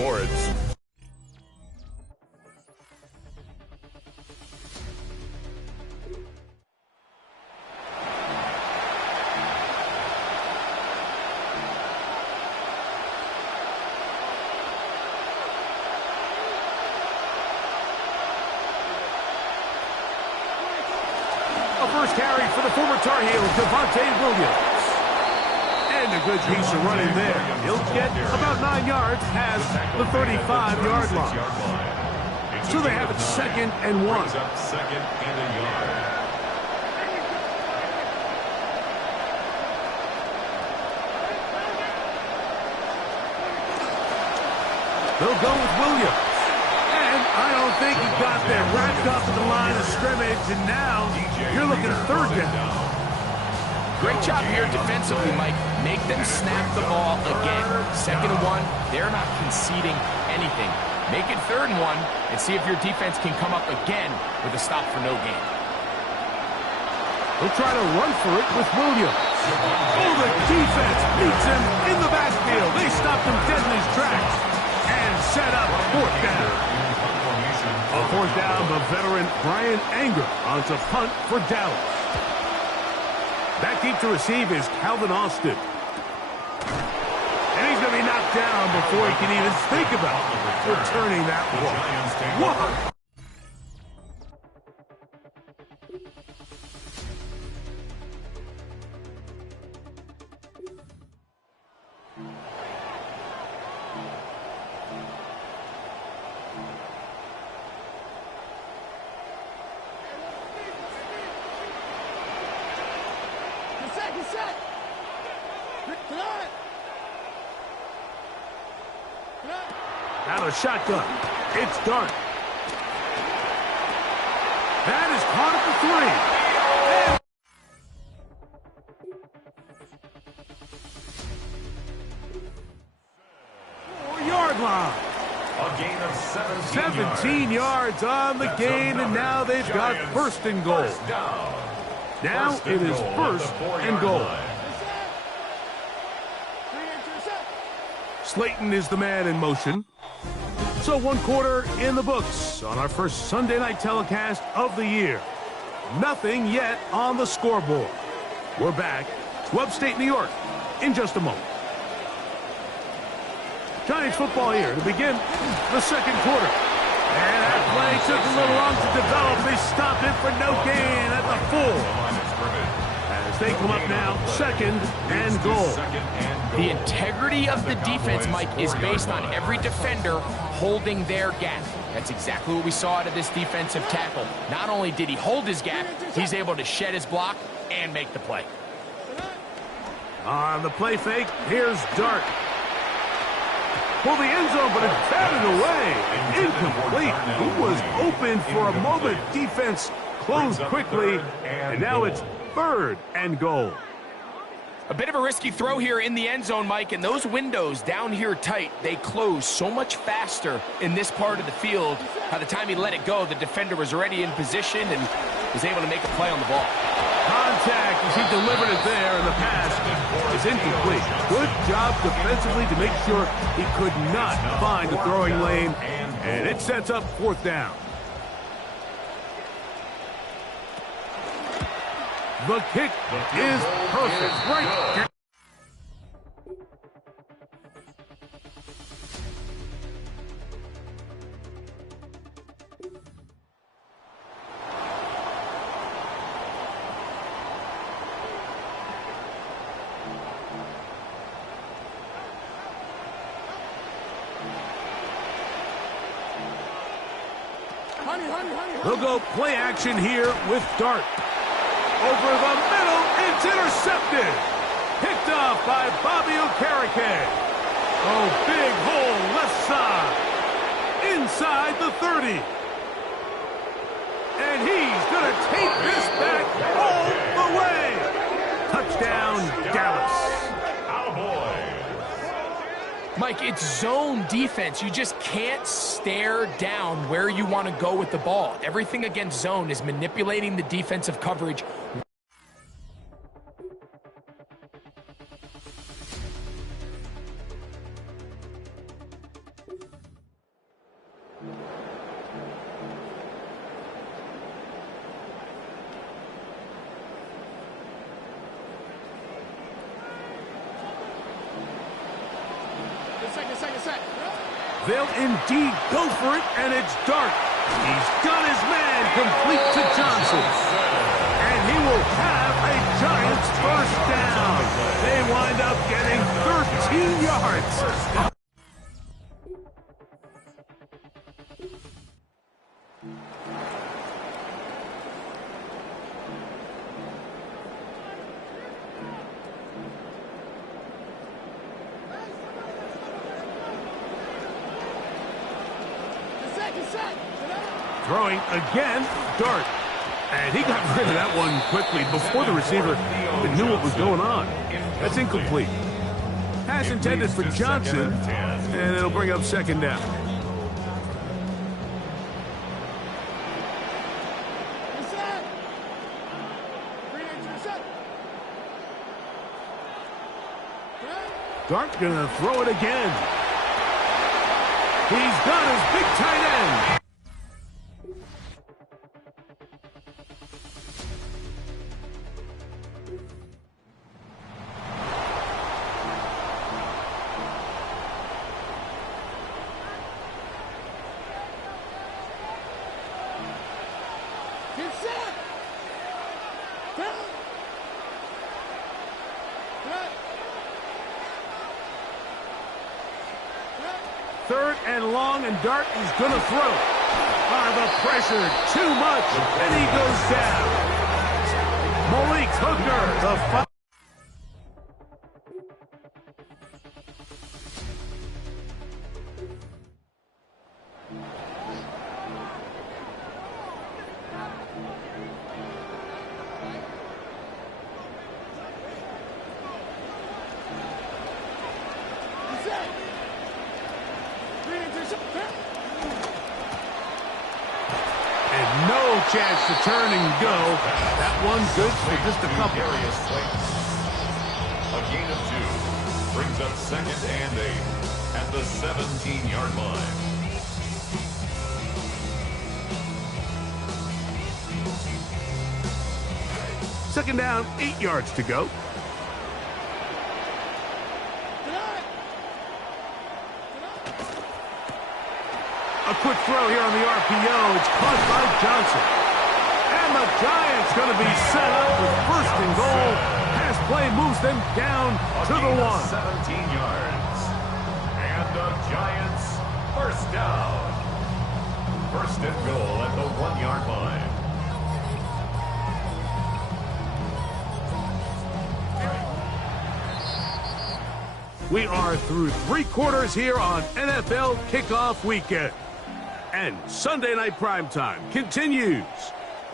Sports. A first carry for the former Tar Heel, Williams. And a good piece of running there. He'll get about 9 yards past the 35-yard line. So they have it 2nd and 1. Second and a yard. They'll go with Williams. And I don't think he got there. Wrapped up at the line of scrimmage, and now you're looking 3rd down. Great job here defensively, Mike. Make them snap the ball again. 2nd and 1. They're not conceding anything. Make it 3rd and 1 and see if your defense can come up again with a stop for no gain. They'll try to run for it with Williams. Oh, the defense meets him in the backfield. They stopped him dead in his tracks and set up 4th down. A 4th down, the veteran Brian Anger on to punt for Dallas. Back deep to receive is Calvin Austin. And he's going to be knocked down before he can even think about returning that one. Whoa! Out of shotgun. It's Dart. That is caught at the 3. 4-yard line. A gain of 17 yards on the gain, and now they've got 1st and goal. Now it is 1st and goal. Slayton is the man in motion. So 1 quarter in the books on our first Sunday night telecast of the year. Nothing yet on the scoreboard. We're back to upstate New York in just a moment. Giants football here to begin the 2nd quarter. And that play took a little long to develop. They stopped it for no gain at the 4. As they come up now, 2nd and goal. The integrity of the defense, Mike, is based on every defender holding their gap. That's exactly what we saw out of this defensive tackle. Not only did he hold his gap, he's able to shed his block and make the play. On the play fake, here's Dart. For the end zone, but it's batted away. Incomplete. He was open for a moment. Defense closed quickly, and now it's 3rd and goal. A bit of a risky throw here in the end zone, Mike, and those windows down here tight, they close so much faster in this part of the field. By the time he let it go, the defender was already in position and was able to make a play on the ball. Contact as he delivered it there, and the pass is incomplete. Good job defensively to make sure he could not find the throwing lane, and it sets up 4th down. The kick is perfect. Right. They'll go play action here with Dart. Over the middle, it's intercepted. Picked off by Bobby Okereke. Oh, big hole left side. Inside the 30. And he's going to take this back all the way. Touchdown, Dallas. Mike, it's zone defense. You just can't stare down where you want to go with the ball. Everything against zone is manipulating the defensive coverage. They'll indeed go for it, and it's Dart. He's got his man complete to Johnson. And he will have a Giants first down. They wind up getting 13 yards. Throwing again, Dart. And he got rid of that one quickly before the receiver even knew what was going on. That's incomplete. Pass intended for Johnson, and it'll bring up second down. Dart gonna throw it again. He's got his big tight end. Third and long, and Dart is going to throw. The pressure, too much, and he goes down. Malik Hooker, the chance to turn and go. That one good for just a couple. A gain of 2 brings up second and 8 at the 17-yard line. Second down, 8 yards to go. A quick throw here on the RPO. It's caught by Johnson. And the Giants going to be set up with first and goal. Pass play moves them down to the 1. 17 yards. And the Giants first down. First and goal at the 1-yard line. We are through 3 quarters here on NFL Kickoff Weekend. And Sunday Night Primetime continues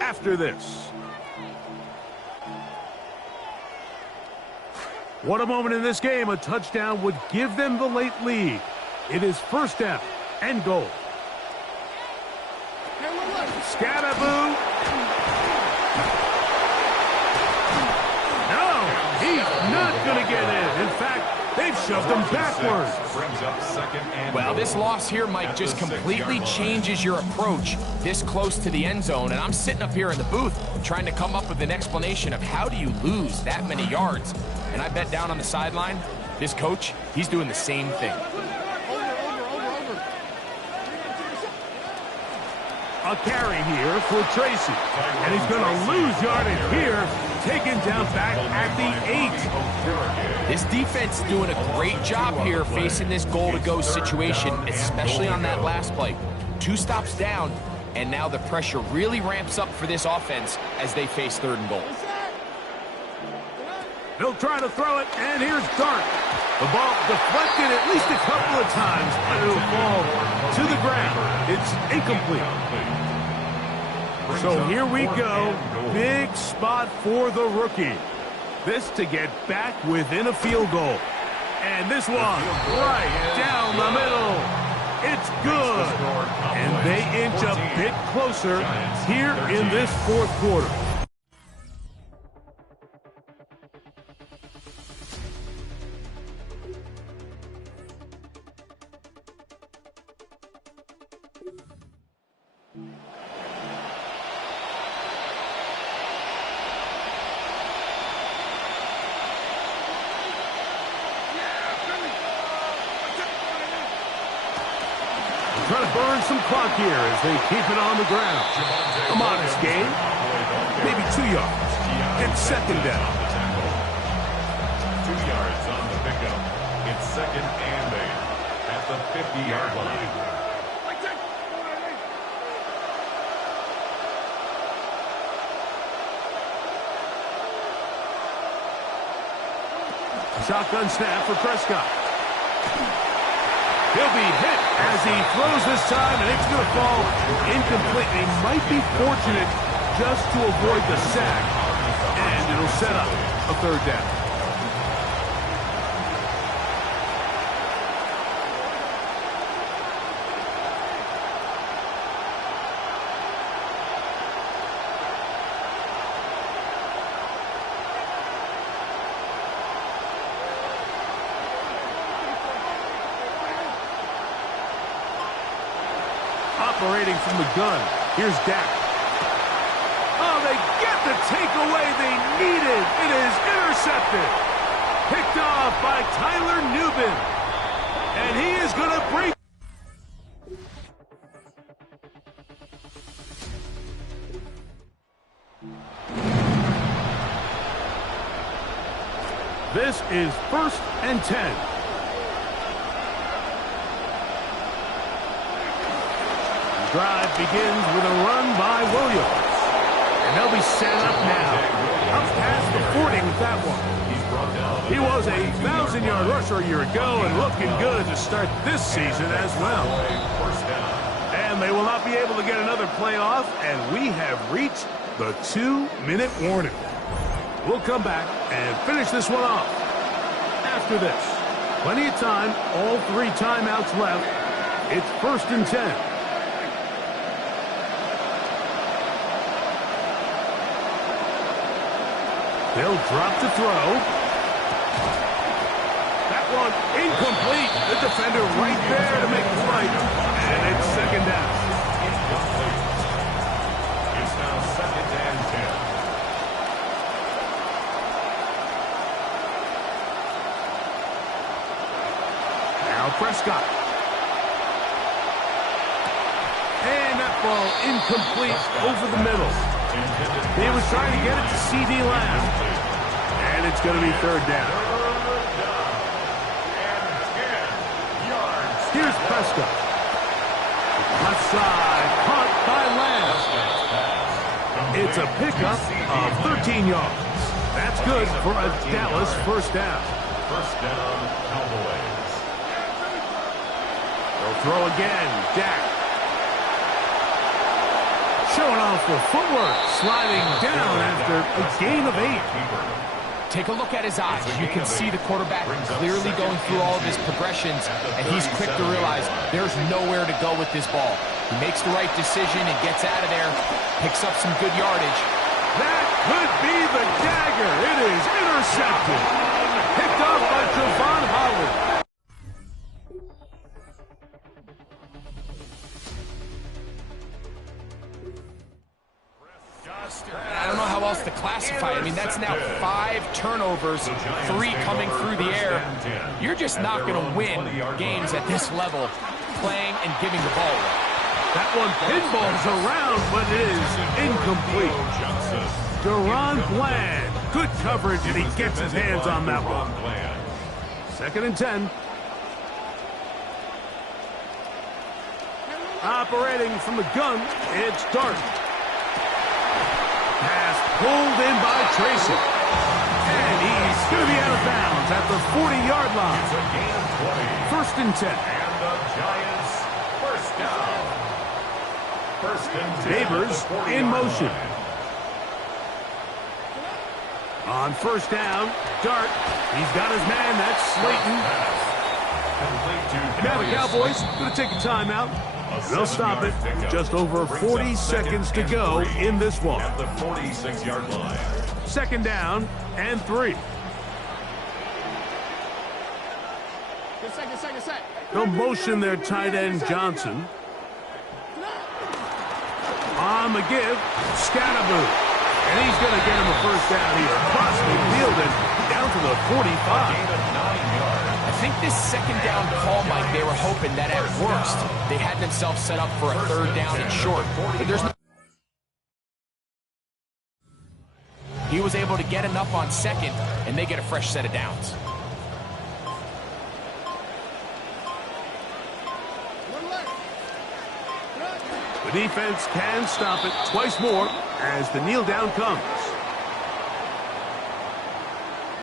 after this. What a moment in this game. A touchdown would give them the late lead. It is first down and goal. Scatterboo. No, he's not going to get in. In fact, they've shoved him backwards. Well, this loss here, Mike, just completely changes your approach this close to the end zone. And I'm sitting up here in the booth trying to come up with an explanation of how do you lose that many yards. And I bet down on the sideline, this coach, he's doing the same thing. A carry here for Tracy. And he's going to lose yardage here, taken down back at the 8. This defense is doing a great job here facing this goal-to-go situation, especially on that last play. 2 stops down, and now the pressure really ramps up for this offense as they face 3rd and goal. They'll try to throw it, and here's Dart. The ball deflected at least a couple of times, but it'll fall to the ground. It's incomplete. So here we go. Big spot for the rookie. This to get back within a field goal. And this one right down the middle. It's good. And they inch a bit closer here in this fourth quarter. Trying to burn some clock here as they keep it on the ground. A modest gain, maybe 2 yards, and second down. 2 yards on the pickup. It's second and 8 at the 50-yard line. Shotgun snap for Prescott. He'll be hit as he throws this time, and it's going to fall incomplete. He might be fortunate just to avoid the sack, and it'll set up a third down. Operating from the gun, here's Dak. Oh, they get the takeaway they needed. It is intercepted. Picked off by Tyler Newbin. And he is going to break. This is 1st and 10. Drive begins with a run by Williams. And they'll be set up now. Up past the 40 with that one. He was a 1,000-yard rusher a year ago and looking good to start this season as well. And they will not be able to get another play off, and we have reached the 2-minute warning. We'll come back and finish this one off after this. Plenty of time, all 3 timeouts left. It's 1st and 10. They'll drop to throw. That one incomplete. The defender right there to make the fight. And it's second down. Incomplete. It's now second and 10. Now Prescott. And that ball incomplete over the middle. He was trying to get it to C.D. Lamb. And it's going to be third down. Here's Prescott. Left side, caught by Lamb. It's a pickup of 13 yards. That's good for a Dallas first down. First down, Cowboys. They'll throw again. Dak. Showing off the footwork, sliding down after a gain of 8. Take a look at his eyes. You can see the quarterback clearly going through all of his progressions, and he's quick to realize there's nowhere to go with this ball. He makes the right decision and gets out of there, picks up some good yardage. That could be the dagger. It is intercepted. Picked up by Javon Holland. I don't know how else to classify it. I mean, that's now 5 turnovers, 3 coming through the air. You're just not going to win games at this level playing and giving the ball away. That one pinballs around, but it is incomplete. Deron Bland. Good coverage, and he gets his hands on that one. Second and 10. Operating from the gun, it's Dart. Pass pulled in by Tracy. And he's going to be out of bounds at the 40-yard line. It's a gain of 20. First and 10. And the Giants first down. First and 10. Neighbors in motion. On first down, Dart. He's got his man. That's Slayton. Now the Cowboys going to take a timeout. They'll stop it. Just over 40 seconds to go in this one. At the 46-yard line. Second down and 3. They'll motion their tight end Johnson. On the give, Scatterboo. And he's going to get him a first down here. Across the field and down to the 45. I think this second down call, Mike, they were hoping that at worst they had themselves set up for a third down and short. But there's no... He was able to get enough on second, and they get a fresh set of downs. The defense can stop it twice more as the kneel down comes.